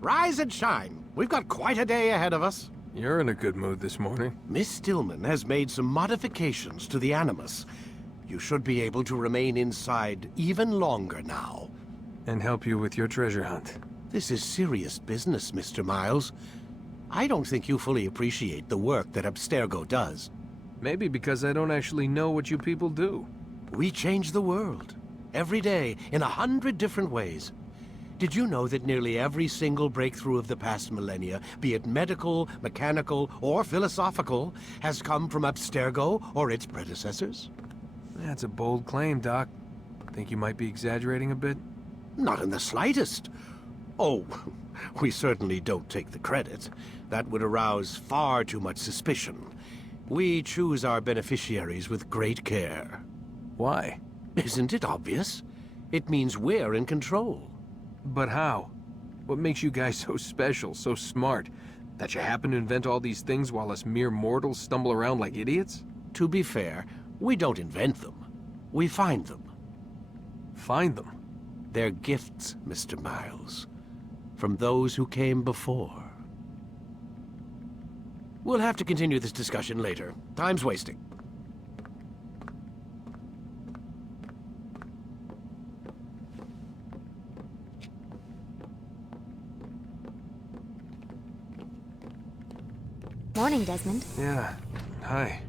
Rise and shine. We've got quite a day ahead of us. You're in a good mood this morning. Miss Stillman has made some modifications to the Animus. You should be able to remain inside even longer now. And help you with your treasure hunt. This is serious business, Mr. Miles. I don't think you fully appreciate the work that Abstergo does. Maybe because I don't actually know what you people do. We change the world. Every day, in 100 different ways. Did you know that nearly every single breakthrough of the past millennia, be it medical, mechanical, or philosophical, has come from Abstergo or its predecessors? That's a bold claim, Doc. Think you might be exaggerating a bit? Not in the slightest. Oh, we certainly don't take the credit. That would arouse far too much suspicion. We choose our beneficiaries with great care. Why? Isn't it obvious? It means we're in control. But how? What makes you guys so special, so smart? That you happen to invent all these things while us mere mortals stumble around like idiots? To be fair, we don't invent them. We find them. Find them? They're gifts, Mr. Miles. From those who came before. We'll have to continue this discussion later. Time's wasting. Morning, Desmond. Yeah. Hi.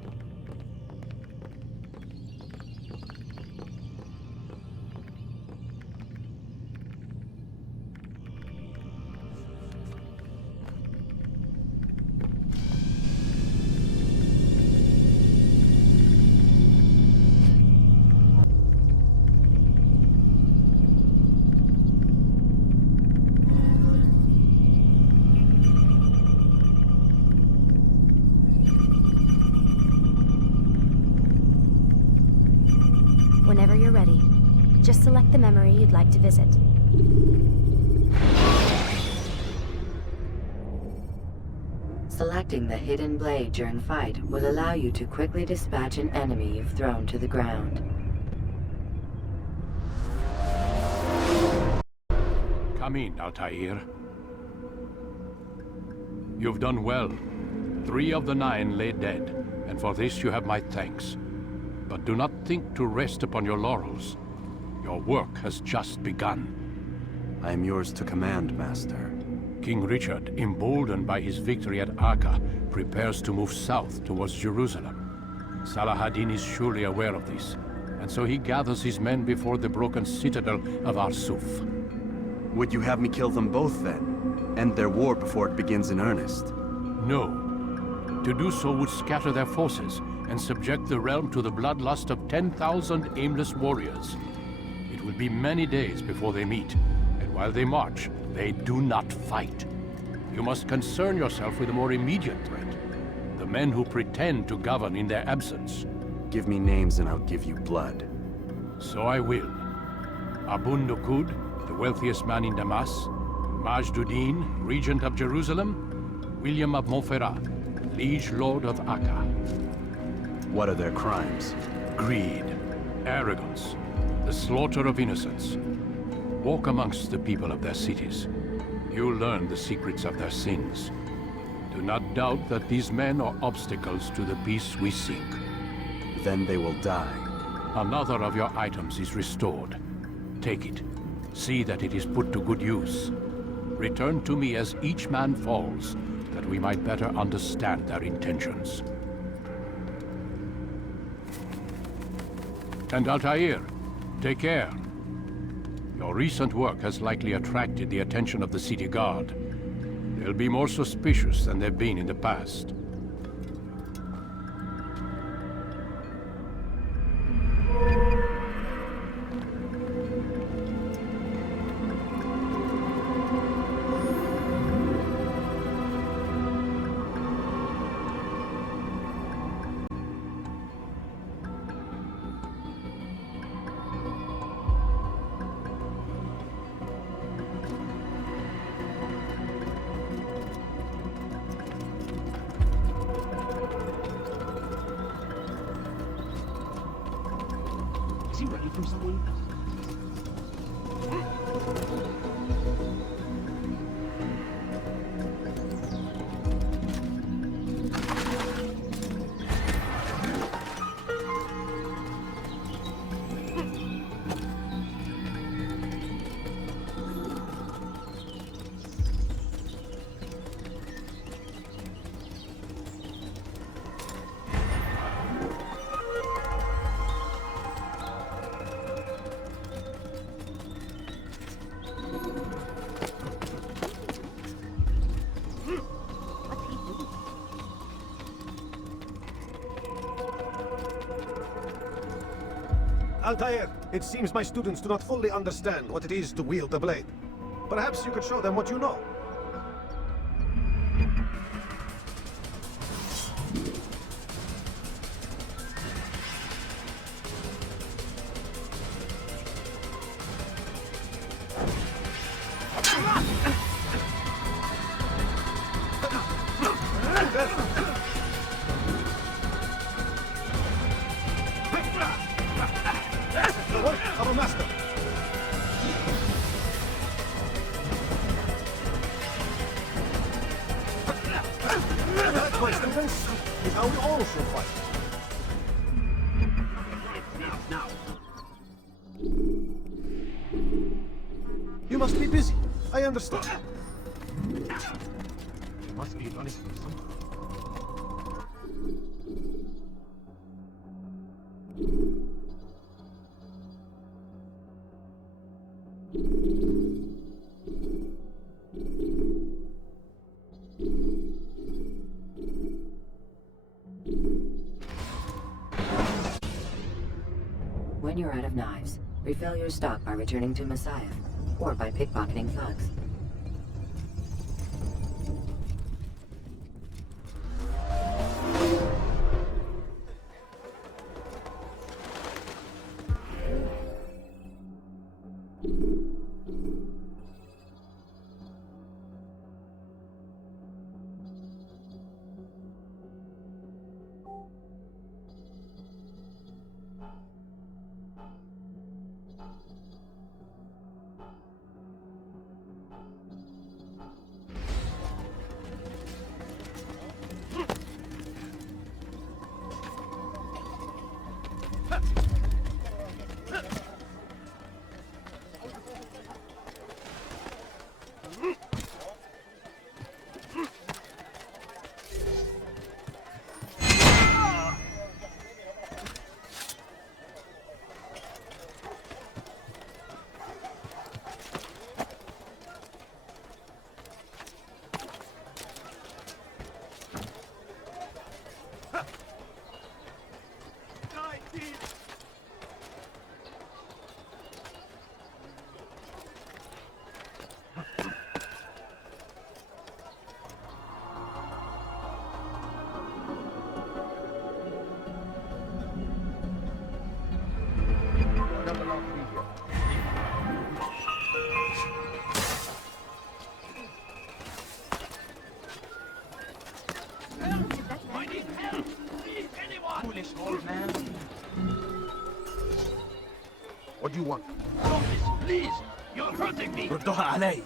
Whenever you're ready, just select the memory you'd like to visit. Selecting the hidden blade during fight will allow you to quickly dispatch an enemy you've thrown to the ground. Come in, Altair. You've done well. 3 of the 9 lay dead, and for this you have my thanks. But do not think to rest upon your laurels. Your work has just begun. I am yours to command, Master. King Richard, emboldened by his victory at Acre, prepares to move south towards Jerusalem. Salah ad-Din is surely aware of this, and so he gathers his men before the broken citadel of Arsuf. Would you have me kill them both, then? End their war before it begins in earnest? No. To do so would scatter their forces, and subject the realm to the bloodlust of 10,000 aimless warriors. It will be many days before they meet, and while they march, they do not fight. You must concern yourself with a more immediate threat. The men who pretend to govern in their absence. Give me names and I'll give you blood. So I will. Abun Nukud, the wealthiest man in Damas. Majd-ud-Din, regent of Jerusalem. William of Montferrat, liege lord of Acre. What are their crimes? Greed, arrogance, the slaughter of innocents. Walk amongst the people of their cities. You'll learn the secrets of their sins. Do not doubt that these men are obstacles to the peace we seek. Then they will die. Another of your items is restored. Take it. See that it is put to good use. Return to me as each man falls, that we might better understand their intentions. And Altair, take care. Your recent work has likely attracted the attention of the city guard. They'll be more suspicious than they've been in the past. he running from someone? Altair, it seems my students do not fully understand what it is to wield the blade. Perhaps you could show them what you know. Our master. That, my students, is how we all should fight. You must be busy. I understand. You must be running from something. When you're out of knives, refill your stock by returning to Messiah, or by pickpocketing thugs. What do you want? Please! You're hurting me! ردها علي.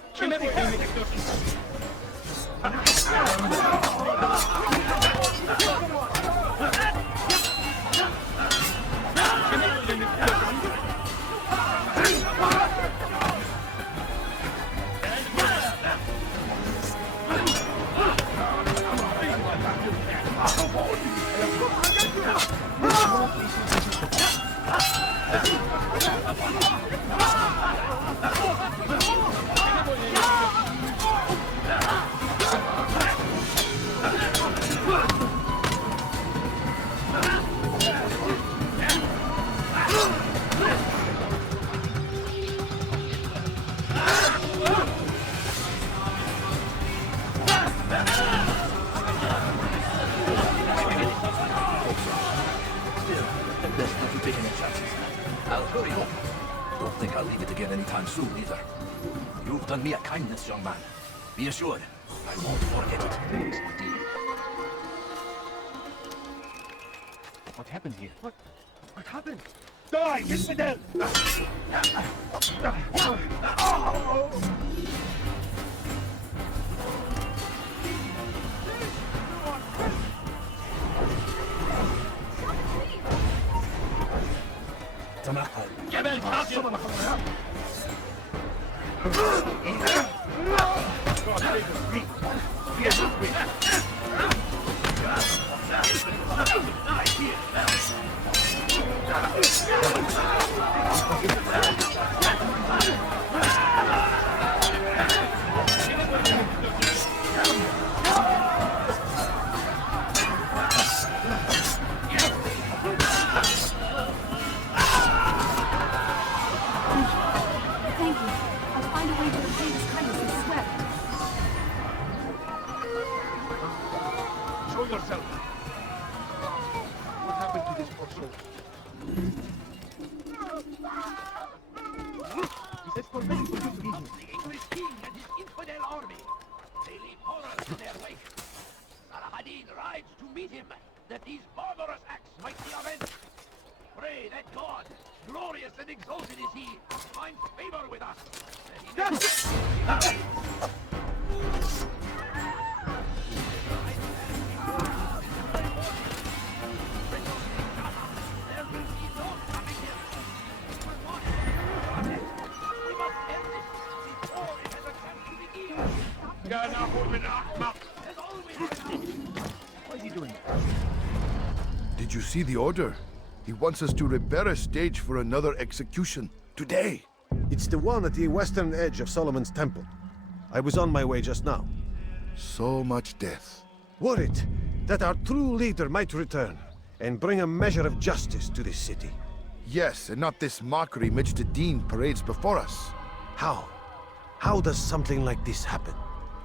Don't think I'll leave it again anytime soon, either. You've done me a kindness, young man. Be assured, I won't forget it. What happened here? What happened? Die, infidel! جبل حاصل! says for many for this reason. The English king and his infidel army. They leave horrors in their wake. Addin rides to meet him, that these barbarous acts might be avenged. Pray that God, glorious and exalted is he, finds favor with us. That he Why is he doing that? Did you see the order? He wants us to repair a stage for another execution. Today. It's the one at the western edge of Solomon's Temple. I was on my way just now. So much death. Worried that our true leader might return and bring a measure of justice to this city. Yes, and not this mockery Majd Addin parades before us. How? How does something like this happen?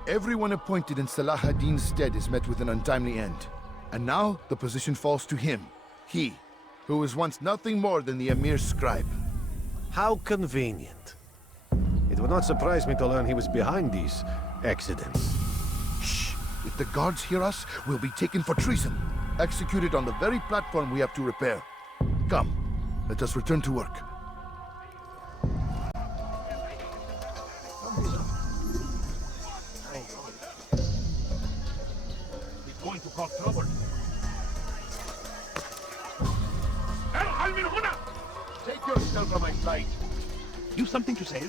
Everyone appointed in Salah ad-Din's stead is met with an untimely end. And now the position falls to him. He, who was once nothing more than the Emir's scribe. How convenient. It would not surprise me to learn he was behind these accidents. Shh! If the guards hear us, we'll be taken for treason. Executed on the very platform we have to repair. Come, let us return to work. He's going to cause trouble. Take yourself from my sight. You something to say?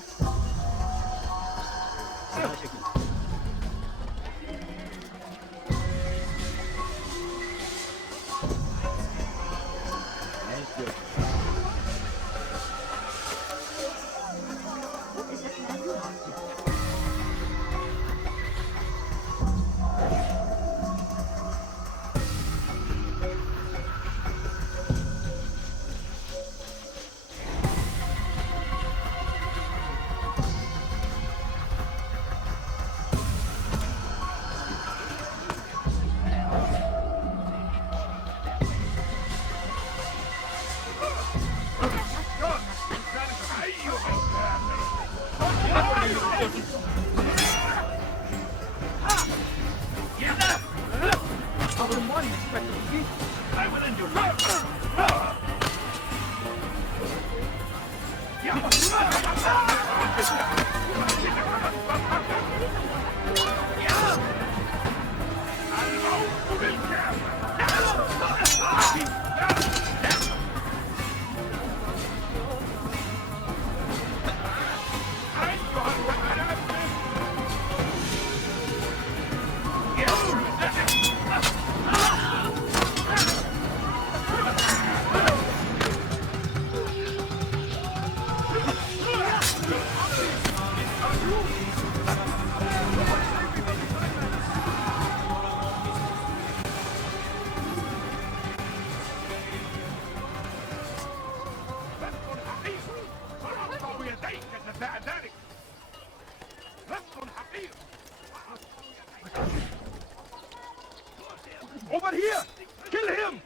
Over here! Kill him!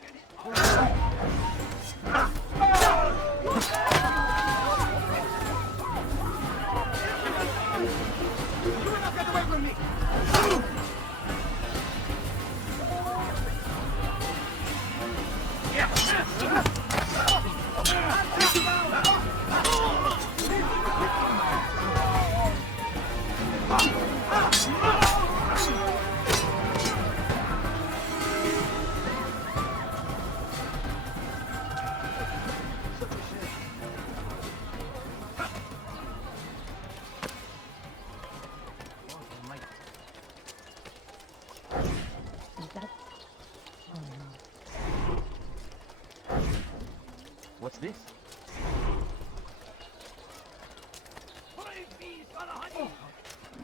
You will not get away from me! What's this?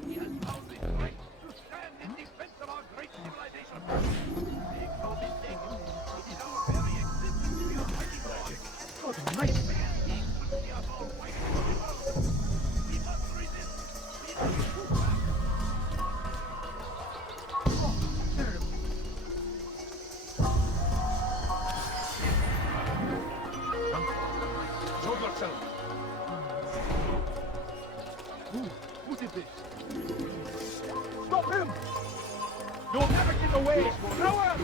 He has found his right to stand in defense of our great civilization. Make no mistake, it is our very existence we are fighting for. What a nightmare! He would see us all fight for the world. We must resist. We must move back. Terrible. Stop him! You'll never get away! Coward!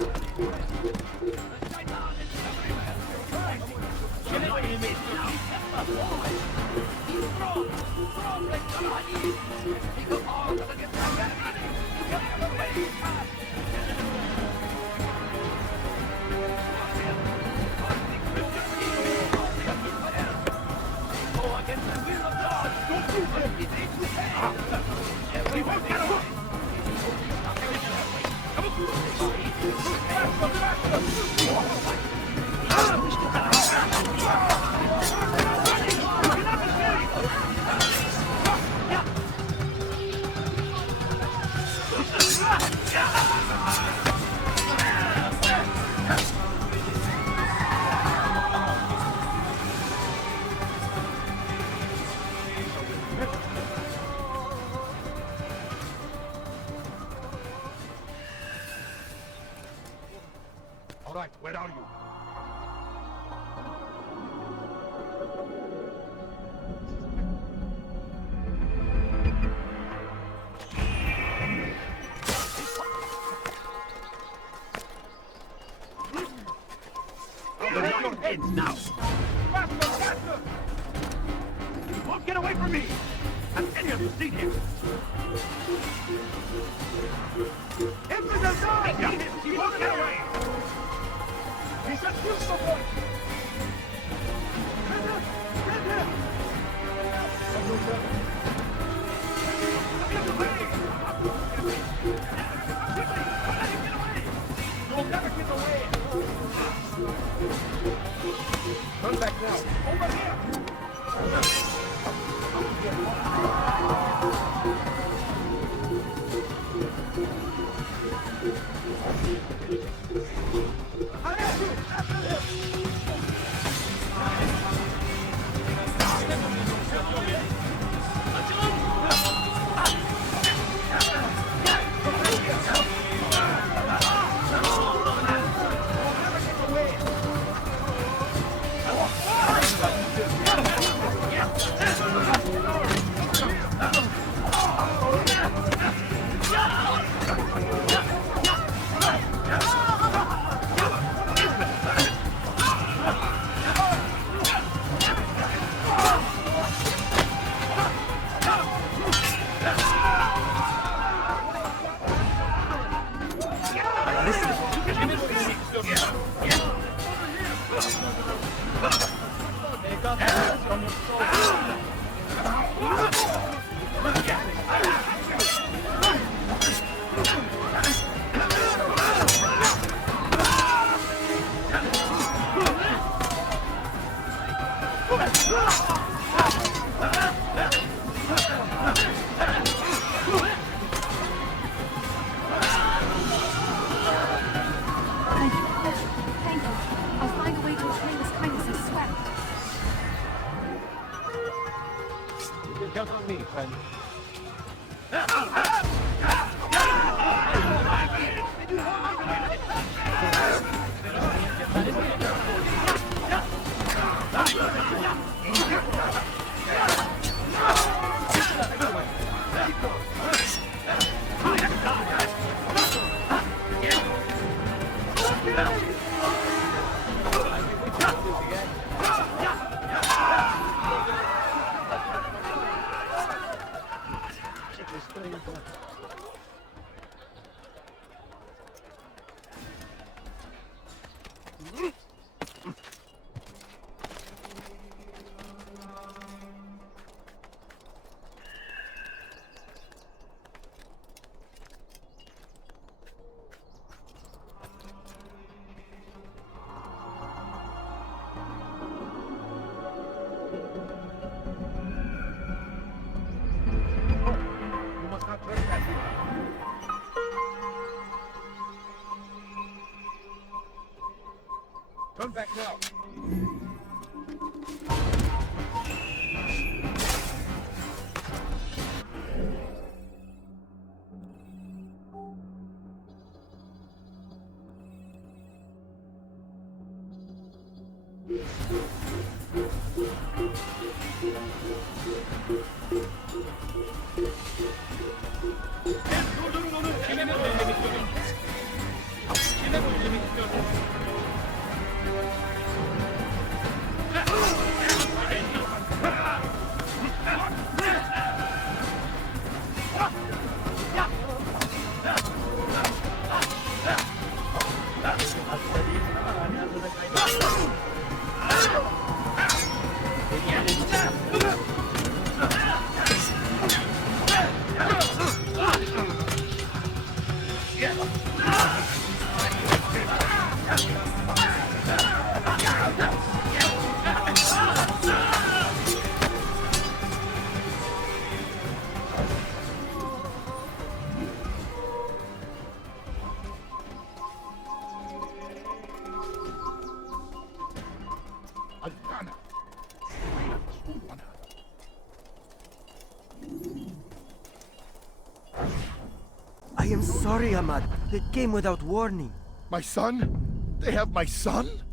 All right, where are you? Your heads now! Faster, faster! You won't get away from me! Have any of you seen him? Into the door! I got him! He won't get away! He's a crucial boy! Get him! Get him! Get away! You'll never get away! Turn back now! Over here! Count on me, friend. Turn back now. I am sorry, Ahmad. They came without warning. My son? They have my son?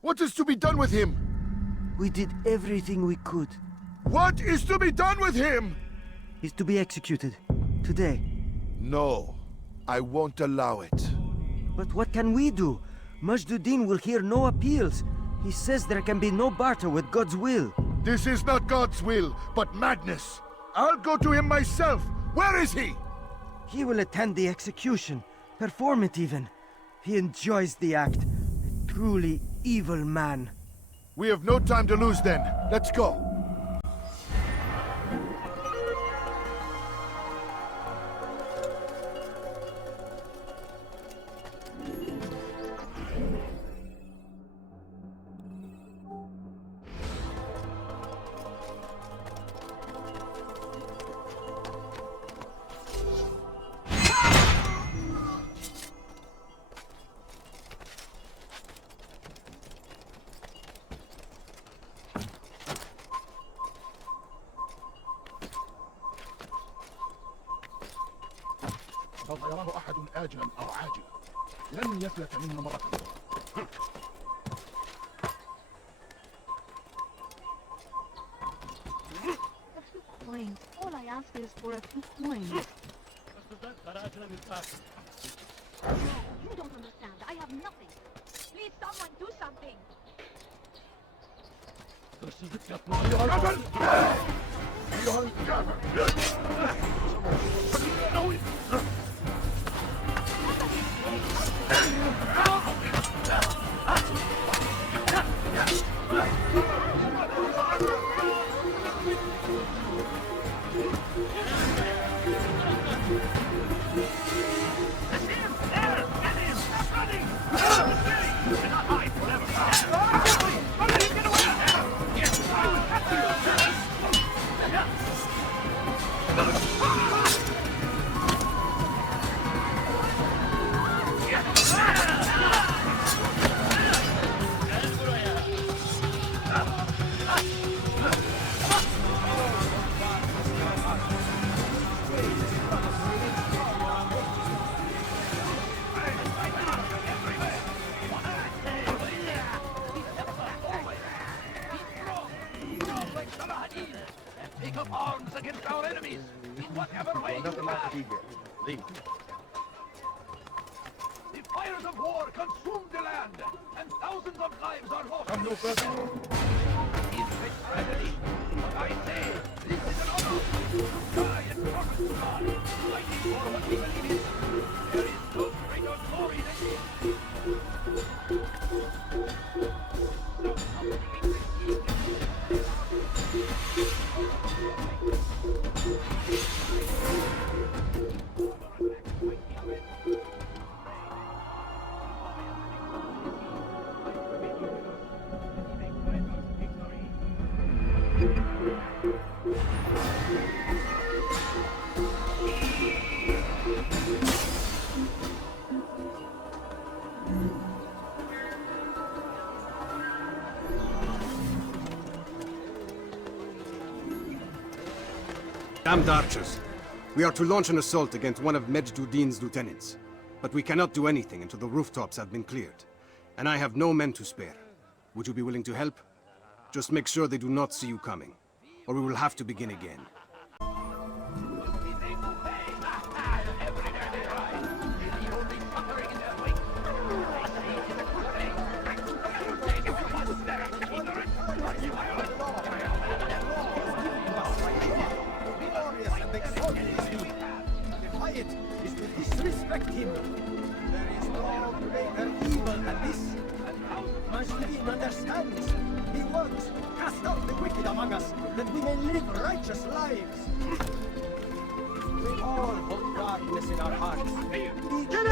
What is to be done with him? We did everything we could. What is to be done with him? He's to be executed. Today. No. I won't allow it. But what can we do? Majd will hear no appeals. He says there can be no barter with God's will. This is not God's will, but madness. I'll go to him myself. Where is he? He will attend the execution. Perform it even. He enjoys the act. A truly evil man. We have no time to lose then. Let's go. سوف يراه أحد آجلا أو عاجلا لن يفلت منه مرة أخرى. Coins. All I ask is for a few coins. You don't understand. I have nothing. Please, someone do something. Take up arms against our enemies in whatever way you can. The fires of war consume the land, and thousands of lives are lost. Come no further. Is this tragedy? But I say, this is an honor. Die in service to God, fighting for what we believe in. There is no greater glory than this. Damned archers. We are to launch an assault against one of Majd lieutenants. But we cannot do anything until the rooftops have been cleared. And I have no men to spare. Would you be willing to help? Just make sure they do not see you coming, or we will have to begin again. Disrespect him. There is no greater evil than this. Majd understands. He works to cast out the wicked among us, that we may live righteous lives. We all hold darkness in our hearts. Get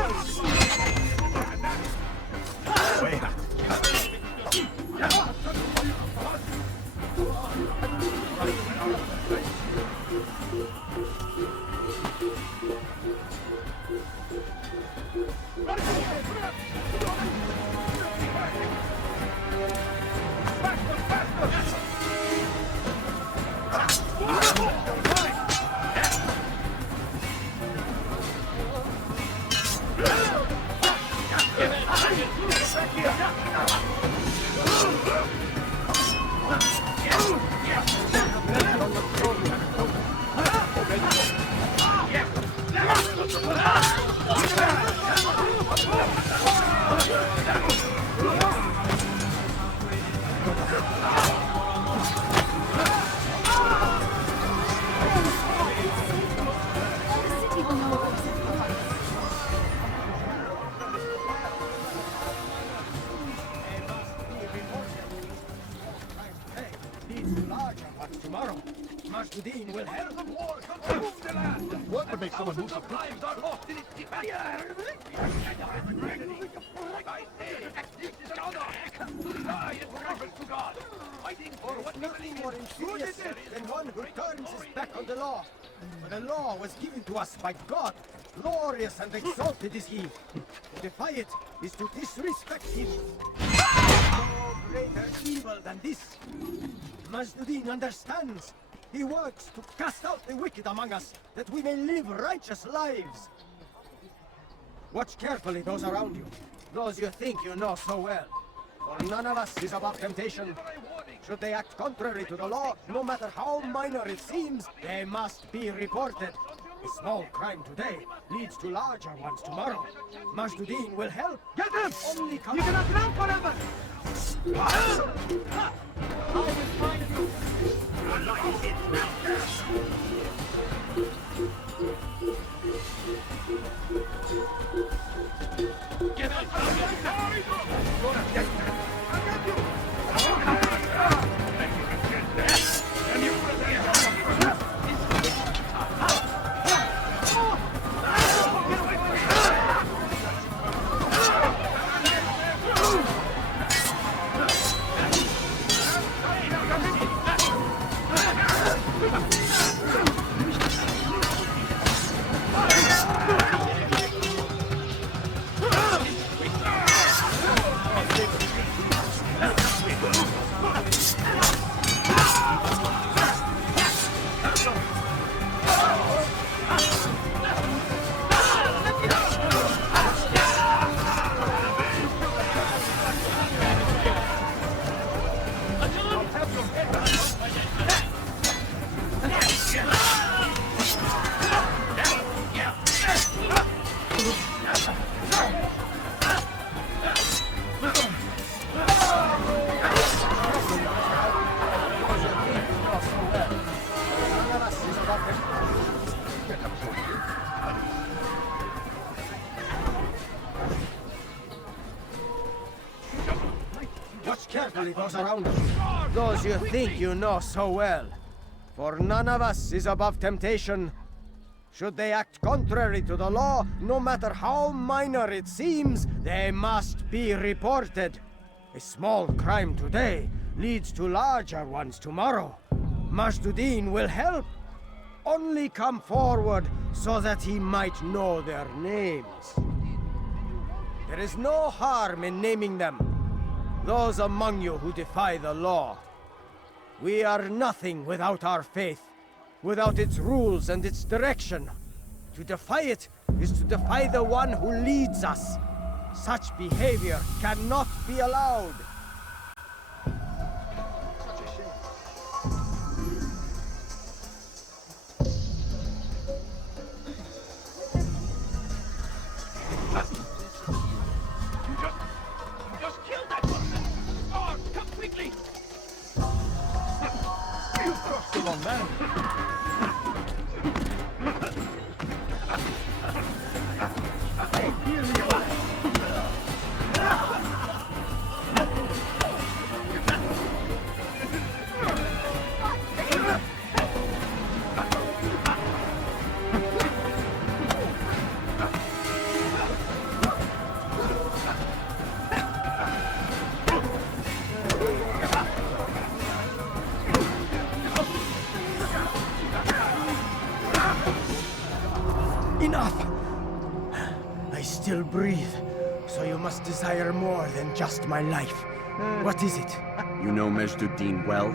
tomorrow, Majd will help the war consume the land. What would make someone move up? Lives are lost in its defense. I say, this is an honor. To die is reverence to God. Fighting for what nothing more insidious than one who turns his back on the law. For the law was given to us by God. Glorious and exalted is he. To defy it is to disrespect him. No greater evil than this. Majd understands. He works to cast out the wicked among us, that we may live righteous lives. Watch carefully those around you, those you think you know so well. For none of us is above temptation. Should they act contrary to the law, no matter how minor it seems, they must be reported. A small crime today leads to larger ones tomorrow. Majd will help. Get them! Only come. You cannot run forever! I will find you! Get out! Those around you, those you think you know so well. For none of us is above temptation. Should they act contrary to the law, no matter how minor it seems, they must be reported. A small crime today leads to larger ones tomorrow. Majd will help. Only come forward so that he might know their names. There is no harm in naming them. Those among you who defy the law. We are nothing without our faith, without its rules and its direction. To defy it is to defy the one who leads us. Such behavior cannot be allowed. Come on, man. Enough! I still breathe, so you must desire more than just my life. What is it? You know Majd well?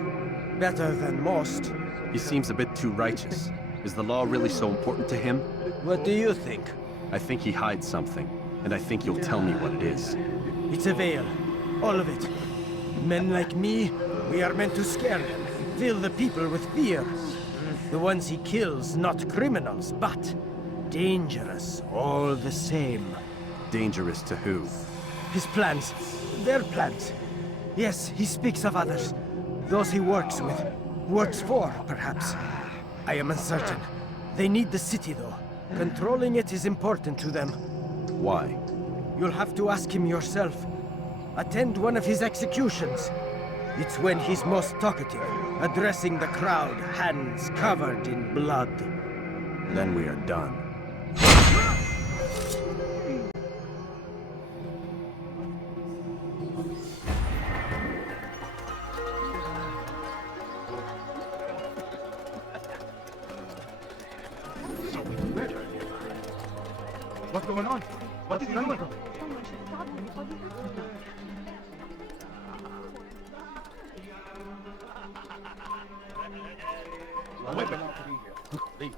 Better than most. He seems a bit too righteous. Is the law really so important to him? What do you think? I think he hides something, and I think you'll tell me what it is. It's a veil. All of it. Men like me, we are meant to scare them, fill the people with fear. The ones he kills, not criminals, but dangerous all the same. Dangerous to who? His plans. Their plans. Yes, he speaks of others. Those he works with. Works for, perhaps. I am uncertain. They need the city, though. Controlling it is important to them. Why? You'll have to ask him yourself. Attend one of his executions. It's when he's most talkative, addressing the crowd, hands covered in blood. Then we are done. What's going on? What is he doing? Someone should stop him before he hurts himself. Leave.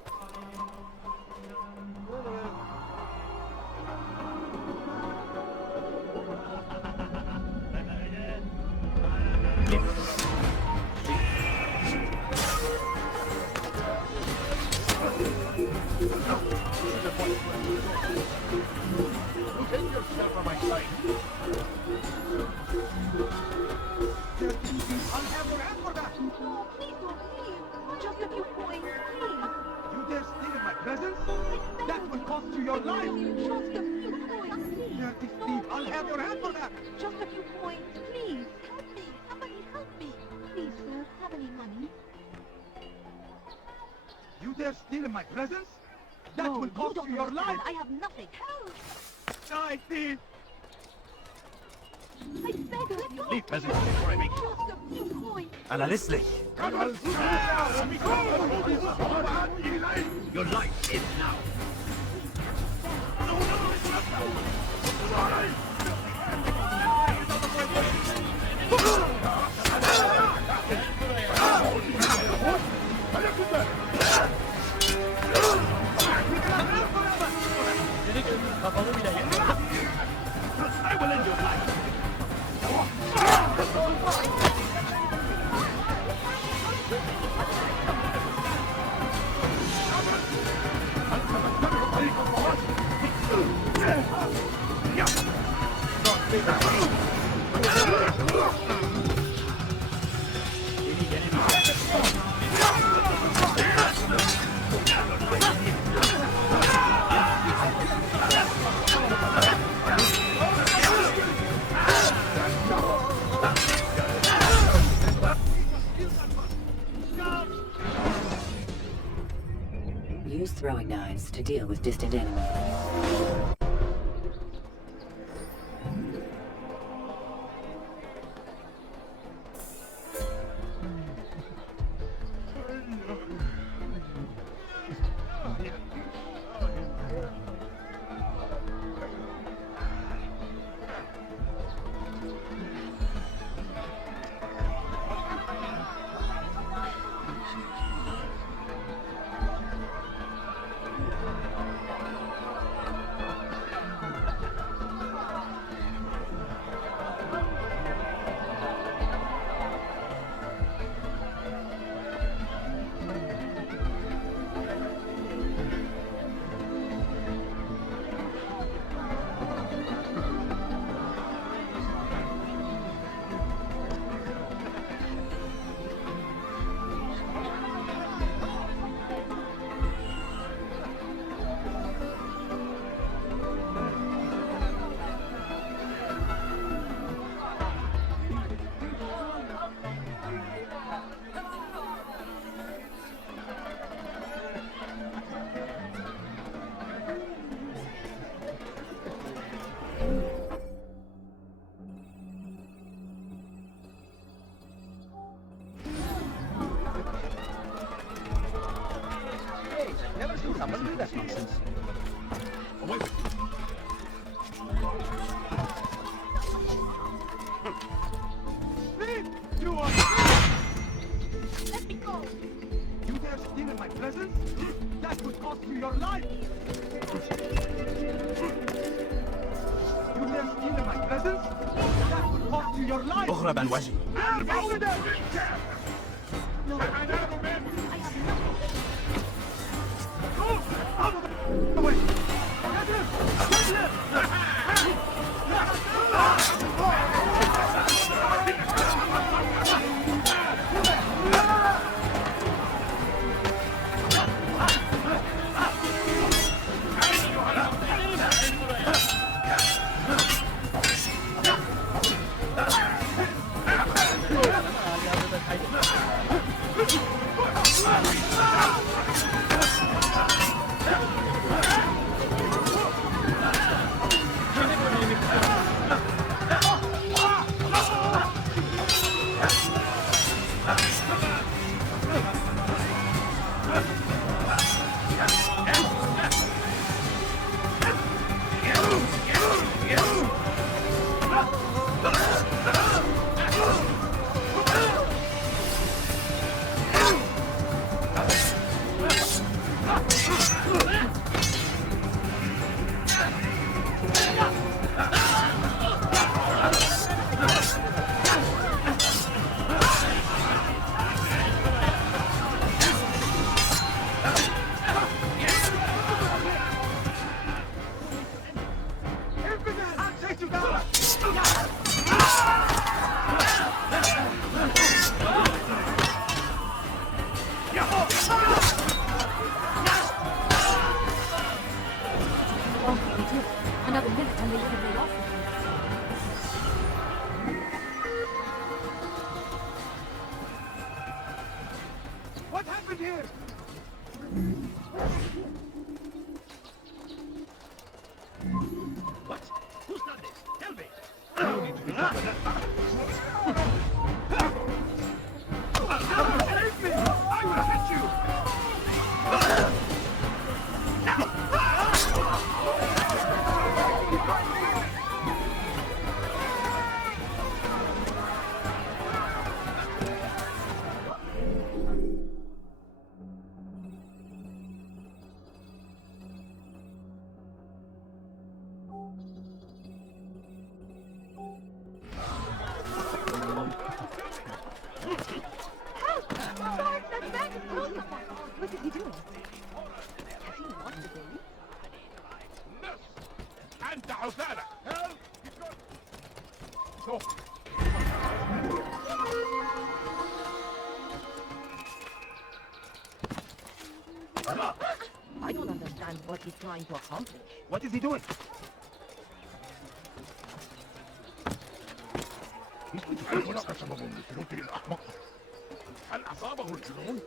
Take yourself from my sight. I'll have your hand for that. No, please don't leave. Just a few points, please. You dare steal in my presence? That will cost you your life. Just a few points, please. Dirty thief, I'll have your hand for that. Just a few points, please. Help me. Somebody help me. Please, sir, have any money? You dare steal in my presence? That No, will cost don't you your understand. life. I have nothing. Help! Die, thief! I beg of you. Leave, peasant, before I make you. Just a few points. أنا لسلي. Your life is now. I will end your life. Use throwing knives to deal with distant enemies. that nonsense. Away with you. Leave! You are... Let me go! You dare steal in my presence? That would cost you your life! You dare steal in my presence? That would cost you your life! اهرب عن وجهي. No, I have nothing. Away! Get him! Get Another minute and they would have made off. What happened here? What? Who's done this? Tell me! You need to be careful. Save me! I will hit you! What is he doing? Has he lost the baby? أنت عثالة! Help! So. I don't understand what he's trying to accomplish. What is he doing? هل هناك سبب لسلوكه الأحمق؟ هل أصابه الجنون؟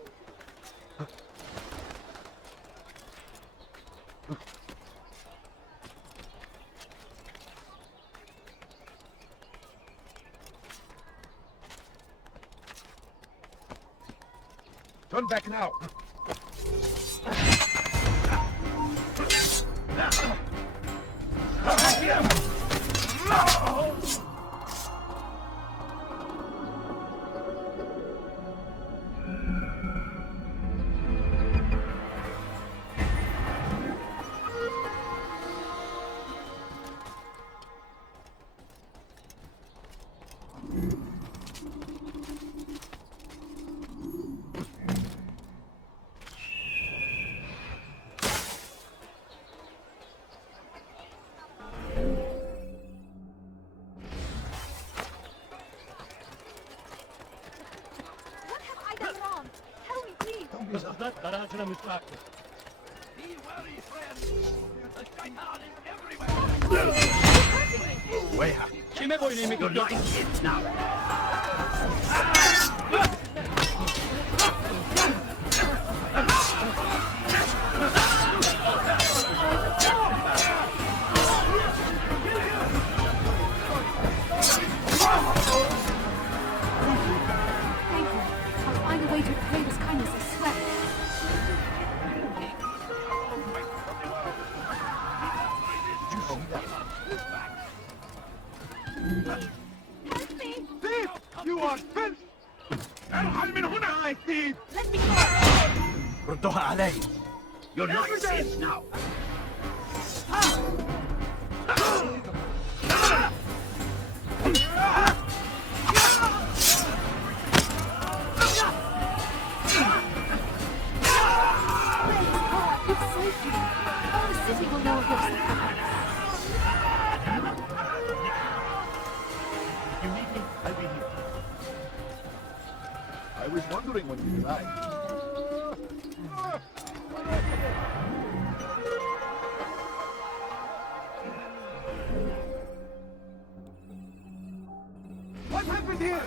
Turn back now. خرجنا مستعقل. Be wary, friend. The shaitan is everywhere. Where? Your light is now. I'll find a way to repay this kindness, I swear. Let me go! ردوها علي. You're not safe now. All the city will know of your sacrifice. You need me, I'll be here. I was wondering when you arrived. What happened here?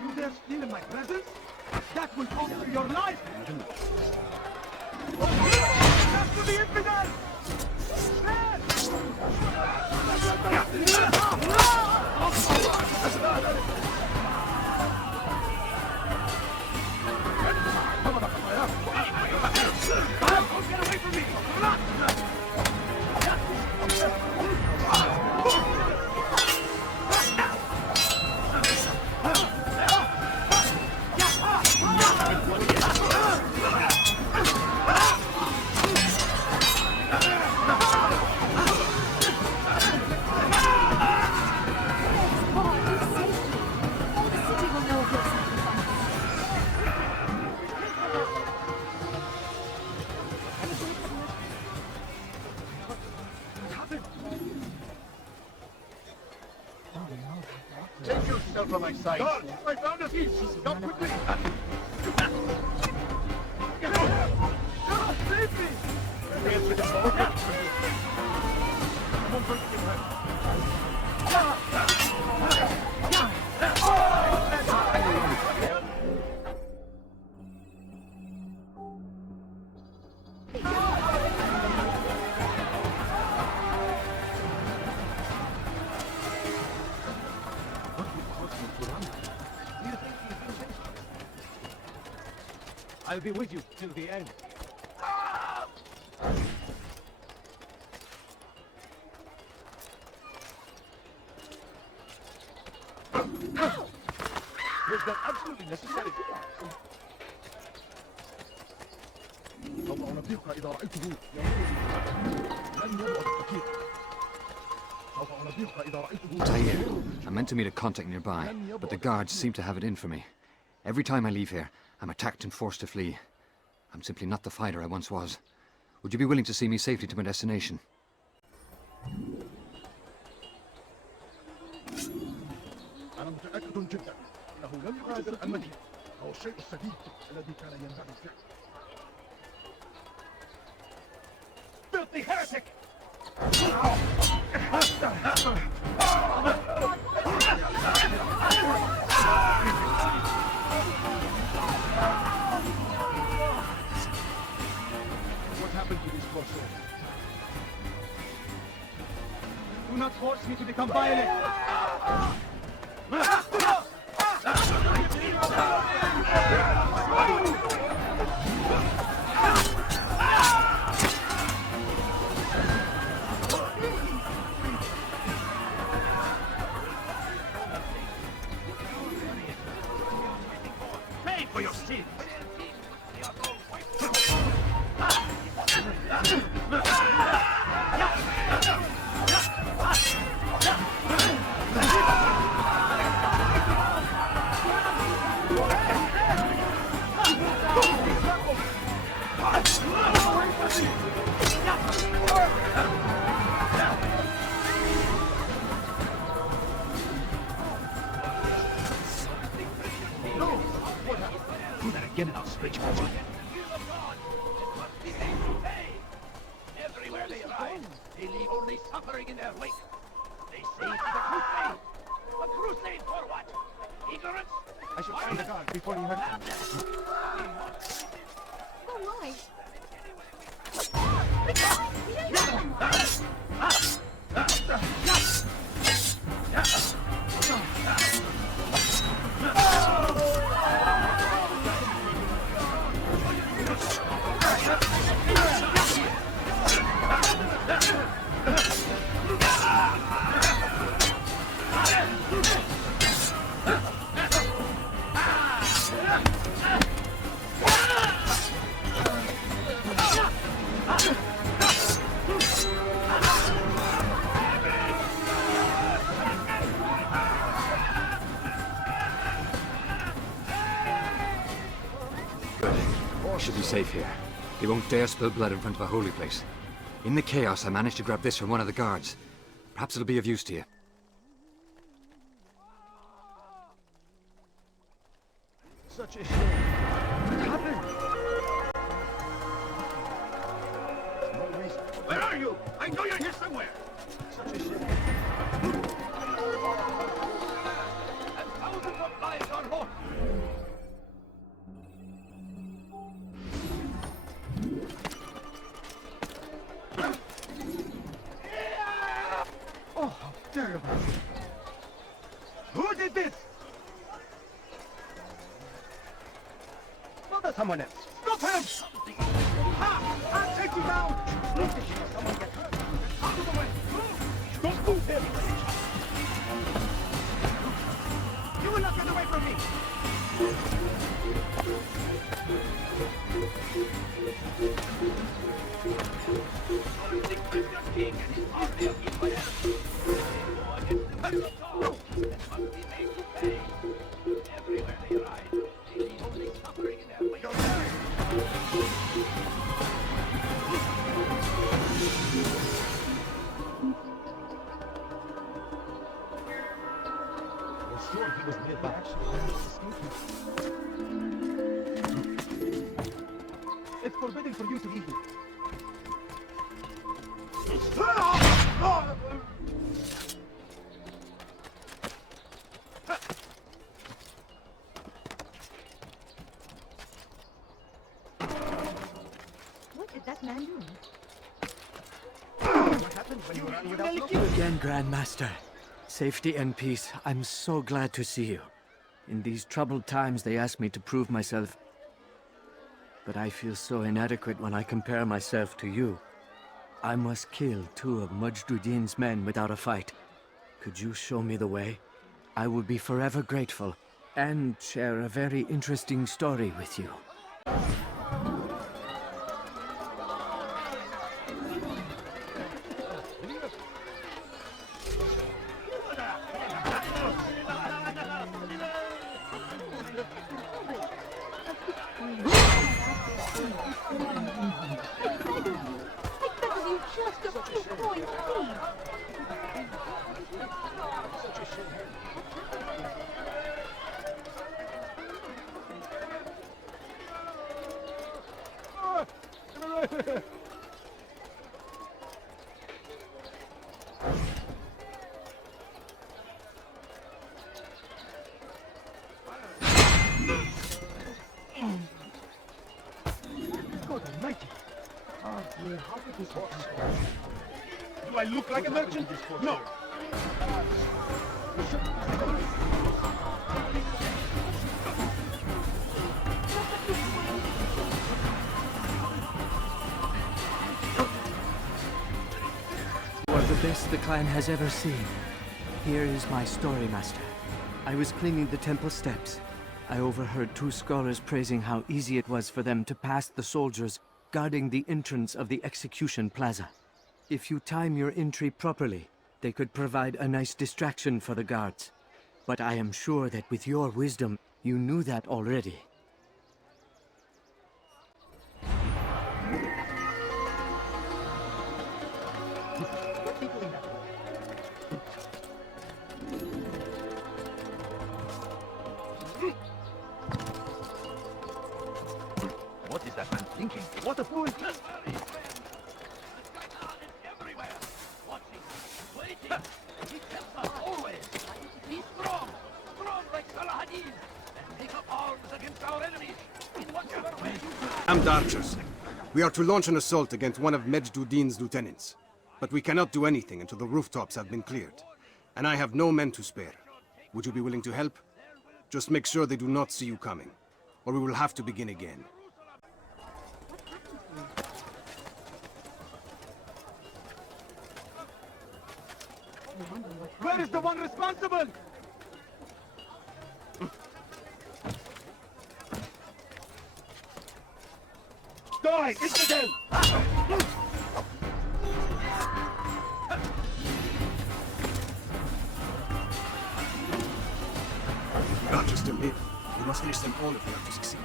You dare steal in my presence? That will cost you your life! Back to the infidel! Get away from me! Take yourself from my side. God, I found a piece. Come quickly. Save me! I'll be with you till the end. Was that absolutely necessary? طبعا نبيك إذا رأيته لن يبعد أكيد. سوف أنبهك إذا رأيته. Tahir, I meant to meet a contact nearby, but the guards seem to have it in for me. Every time I leave here, I'm attacked and forced to flee. I'm simply not the fighter I once was. Would you be willing to see me safely to my destination? أنا متأكد جدا أنه لم يغادر المدينة أو الشيء السديد الذي كان ينبغي فعله. Filthy heretic! What happened to these poor souls? Do not force me to become violent! Pay for your sins! Do that again and I'll split you apart. Everywhere they arrive, they leave only suffering in their wake. They say it is a crusade. A crusade for what? Ignorance? I should find the guard before he hurts me. Oh my! safe here. They won't dare spill blood in front of a holy place. In the chaos, I managed to grab this from one of the guards. Perhaps it'll be of use to you. Such a shame. What happened? Where are you? I know you're here somewhere. Such a shame. And thousands of lives are lost. Oh, how terrible. Who did this? Not someone else. Stop him! Ha! I'll take you down! Look at you, someone get hurt. Out of the way! Don't move him! You will not get away from me! King and his army of evil and must be made to pay. Everywhere they ride, they leave only suffering in their wake. Well, sure, he was made by action. It's forbidden for you to leave me. What did that man do? What happened when you ran without Thank you again, Grandmaster. Safety and peace. I'm so glad to see you. In these troubled times, they asked me to prove myself. But I feel so inadequate when I compare myself to you. I must kill 2 of Majd men without a fight. Could you show me the way? I will be forever grateful, and share a very interesting story with you. Do I look like a merchant? No. You are the best the clan has ever seen. Here is my story, Master. I was cleaning the temple steps. I overheard 2 scholars praising how easy it was for them to pass the soldiers guarding the entrance of the execution plaza. If you time your entry properly, they could provide a nice distraction for the guards. But I am sure that with your wisdom, you knew that already. What is that man thinking? What a fool! Everywhere. Watching, waiting. He tells us always. Be strong. Strong like Addin. And take up arms against our enemies. In whatever way you can. Damned archers. We are to launch an assault against one of Majd lieutenants. But we cannot do anything until the rooftops have been cleared. And I have no men to spare. Would you be willing to help? Just make sure they do not see you coming, or we will have to begin again. Where is the one responsible? Die, infidel! Archers still live. We must finish them all if we are to succeed.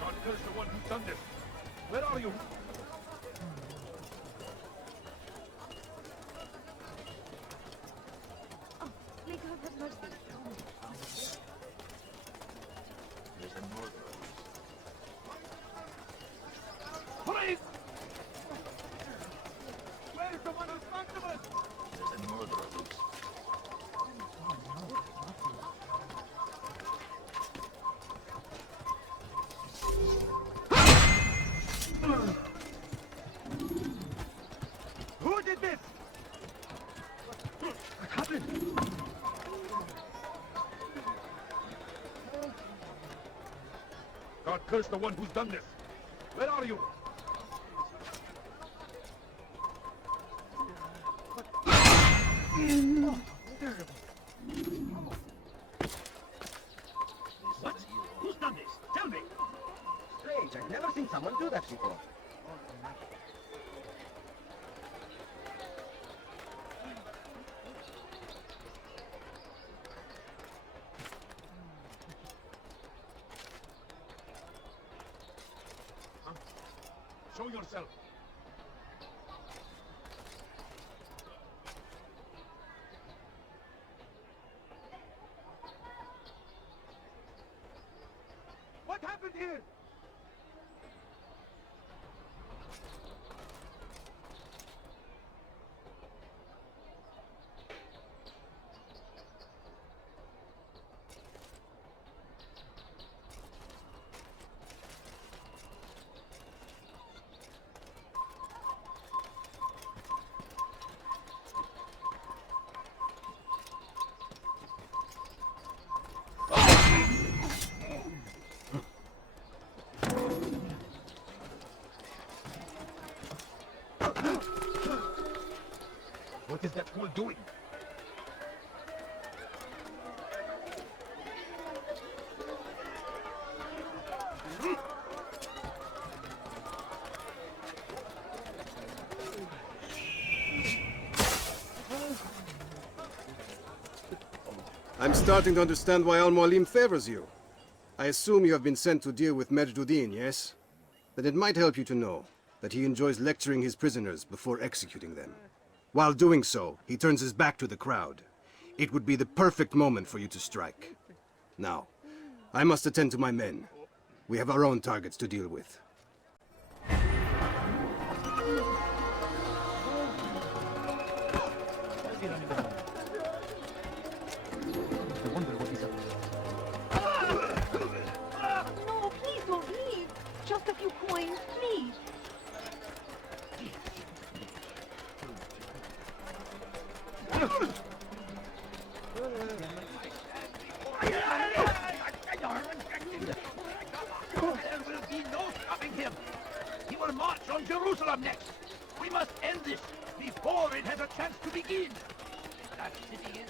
God curse the you? Oh, may God have mercy. Police! Where's the one responsible? There's a murderer loose. Who did this? What happened? God curse the one who's done this. Where are you? Oh, terrible. What? Who's done this? Tell me! Strange, I've never seen someone do that before. Show yourself. What happened here? What is that fool doing? I'm starting to understand why Al-Mualim favors you. I assume you have been sent to deal with Majd, yes? Then it might help you to know that he enjoys lecturing his prisoners before executing them. While doing so, he turns his back to the crowd. It would be the perfect moment for you to strike. Now, I must attend to my men. We have our own targets to deal with. No, please don't leave. Just a few coins, please. There will be no stopping him. He will march on Jerusalem next. We must end this before it has a chance to begin. That city is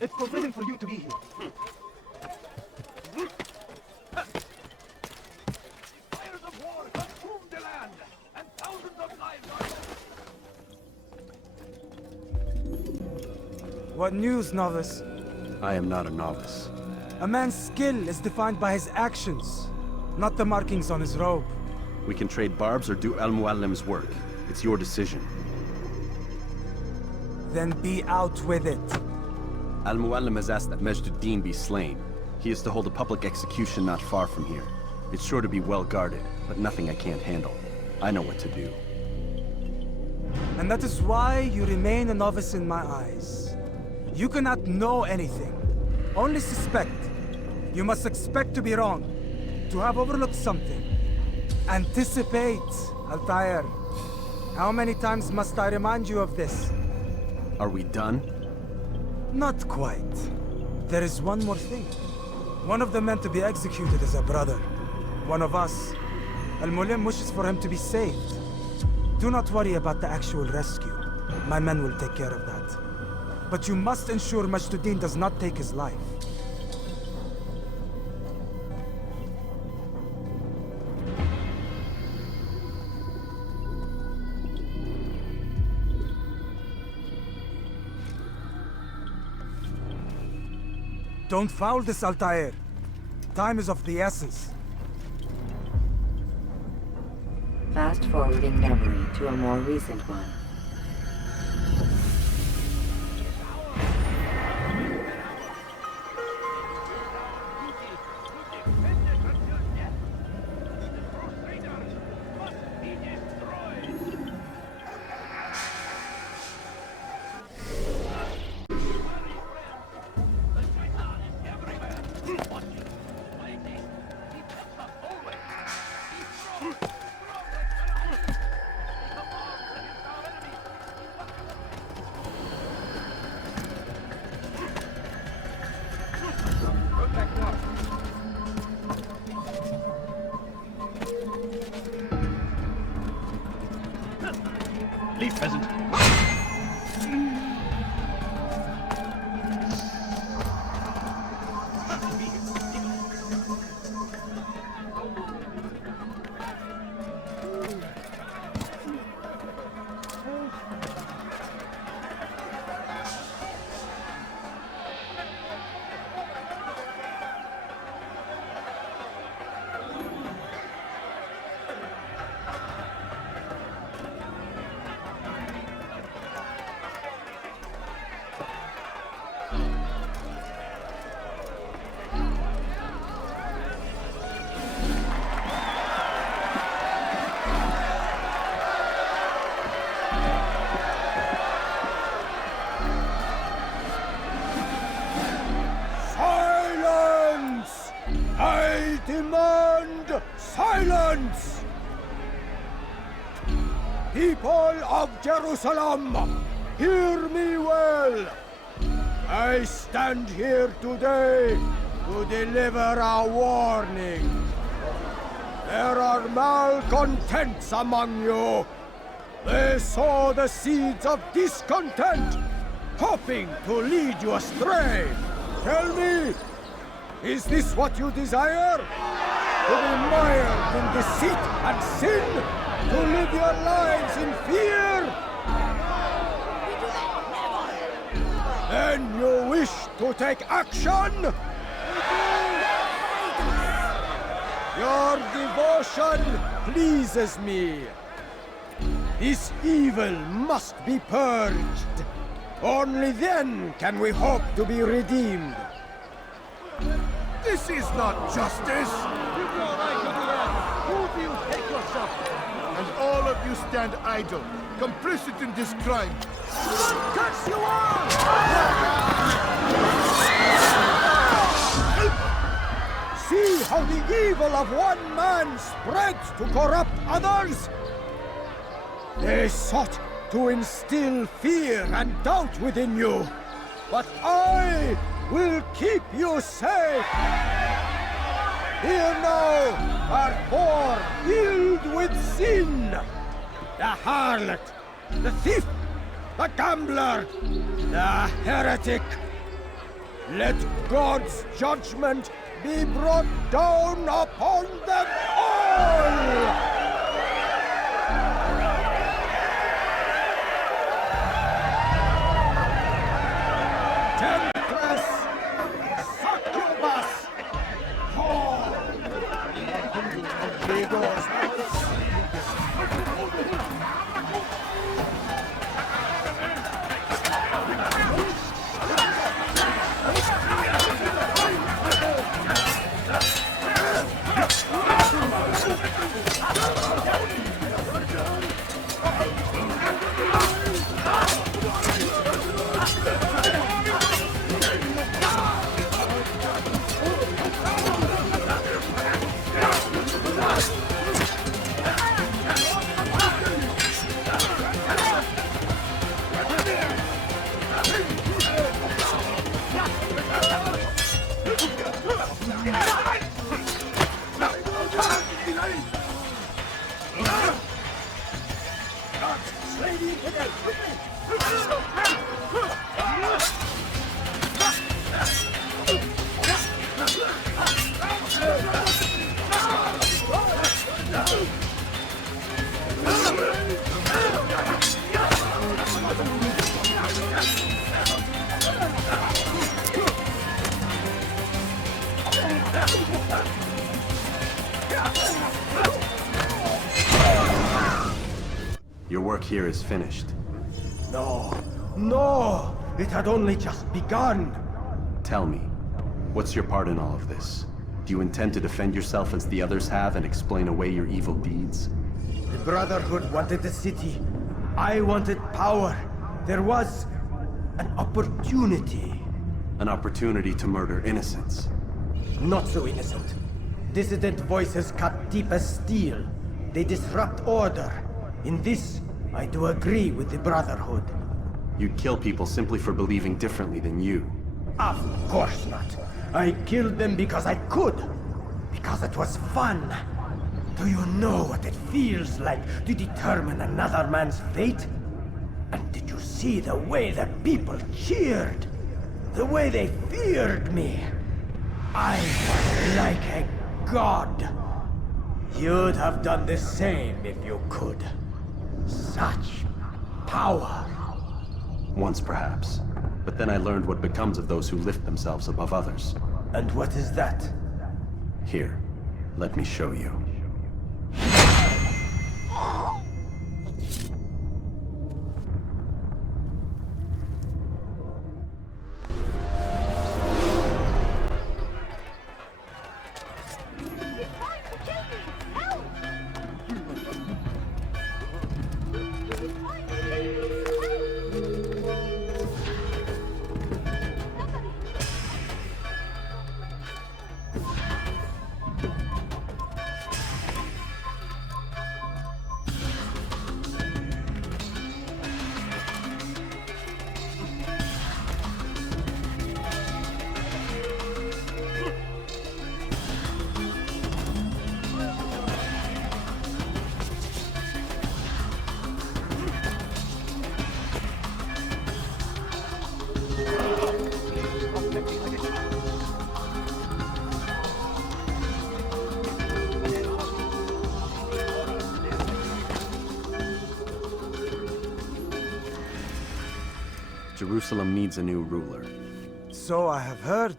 It's forbidden for you to be here. fires of war consume the land, and thousands of lives are... What news, novice? I am not a novice. A man's skill is defined by his actions, not the markings on his robe. We can trade barbs or do Al-Mualim's work. It's your decision. Then be out with it. Al-Mualim has asked that Majd be slain. He is to hold a public execution not far from here. It's sure to be well guarded, but nothing I can't handle. I know what to do. And that is why you remain a novice in my eyes. You cannot know anything, only suspect. You must expect to be wrong, to have overlooked something. Anticipate, Altair. How many times must I remind you of this? Are we done? Not quite. There is one more thing. One of the men to be executed is a brother. One of us. Al-Mulim wishes for him to be saved. Do not worry about the actual rescue. My men will take care of that. But you must ensure Majduddin does not take his life. Don't foul this, Altair. Time is of the essence. Fast-forwarding memory to a more recent one. Leave, peasant. Silence! People of Jerusalem, hear me well. I stand here today to deliver a warning. There are malcontents among you. They sow the seeds of discontent, hoping to lead you astray. Tell me, is this what you desire? To be mired in deceit and sin? To live your lives in fear? Then you wish to take action? Your devotion pleases me. This evil must be purged. Only then can we hope to be redeemed. This is not justice! Who do you take yourself? And all of you stand idle, complicit in this crime. Curse you all! See how the evil of one man spreads to corrupt others? They sought to instill fear and doubt within you, but I will keep you safe. Here now are four filled with sin. The harlot, the thief, the gambler, the heretic. Let God's judgment be brought down upon them all! Your work here is finished. No, no! It had only just begun! Tell me, what's your part in all of this? Do you intend to defend yourself as the others have and explain away your evil deeds? The Brotherhood wanted the city. I wanted power. There was an opportunity. An opportunity to murder innocents. Not so innocent. Dissident voices cut deep as steel. They disrupt order. In this, I do agree with the Brotherhood. You'd kill people simply for believing differently than you. Of course not. I killed them because I could. Because it was fun. Do you know what it feels like to determine another man's fate? And did you see the way the people cheered? The way they feared me? I was like a god. You'd have done the same if you could. Such power. Once, perhaps. But then I learned what becomes of those who lift themselves above others. And what is that? Here, let me show you. Jerusalem needs a new ruler. So I have heard.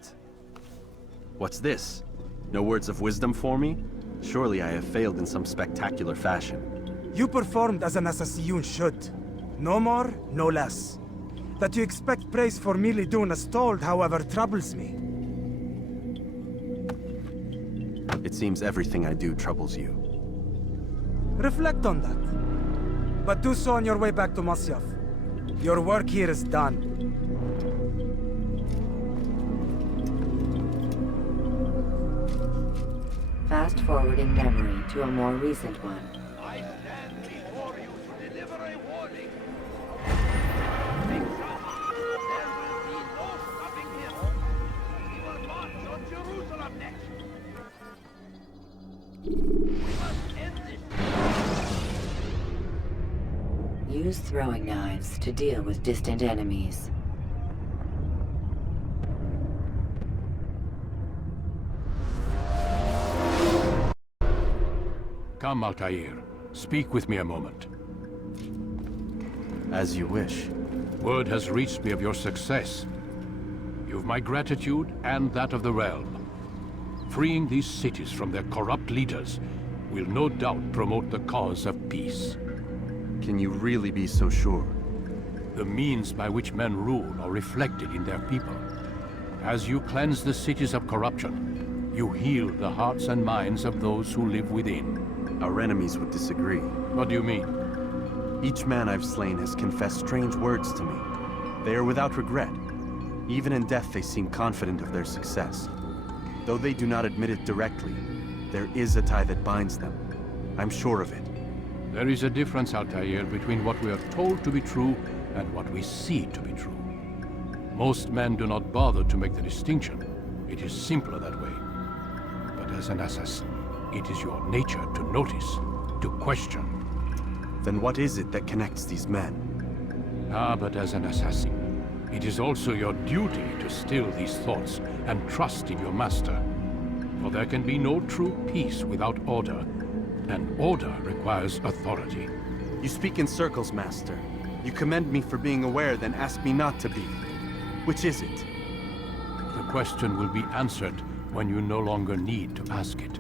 What's this? No words of wisdom for me? Surely I have failed in some spectacular fashion. You performed as an assassin should. No more, no less. That you expect praise for merely doing as told, however, troubles me. It seems everything I do troubles you. Reflect on that. But do so on your way back to Masyaf. Your work here is done. Fast-forwarding memory to a more recent one. I stand before you to deliver a warning. There will be no stopping him. He will march on Jerusalem next. We must end this. Use throwing knives to deal with distant enemies. Come, Altair. Speak with me a moment. As you wish. Word has reached me of your success. You've my gratitude and that of the realm. Freeing these cities from their corrupt leaders will no doubt promote the cause of peace. Can you really be so sure? The means by which men rule are reflected in their people. As you cleanse the cities of corruption, you heal the hearts and minds of those who live within. Our enemies would disagree. What do you mean? Each man I've slain has confessed strange words to me. They are without regret. Even in death they seem confident of their success. Though they do not admit it directly, there is a tie that binds them. I'm sure of it. There is a difference, Altair, between what we are told to be true and what we see to be true. Most men do not bother to make the distinction. It is simpler that way. But as an assassin, it is your nature to notice, to question. Then what is it that connects these men? Ah, but as an assassin, it is also your duty to still these thoughts and trust in your master. For there can be no true peace without order, and order requires authority. You speak in circles, Master. You commend me for being aware, then ask me not to be. Which is it? The question will be answered when you no longer need to ask it.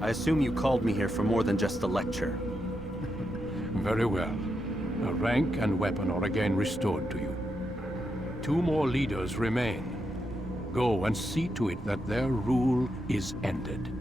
I assume you called me here for more than just a lecture. Very well. A rank and weapon are again restored to you. 2 more leaders remain. Go and see to it that their rule is ended.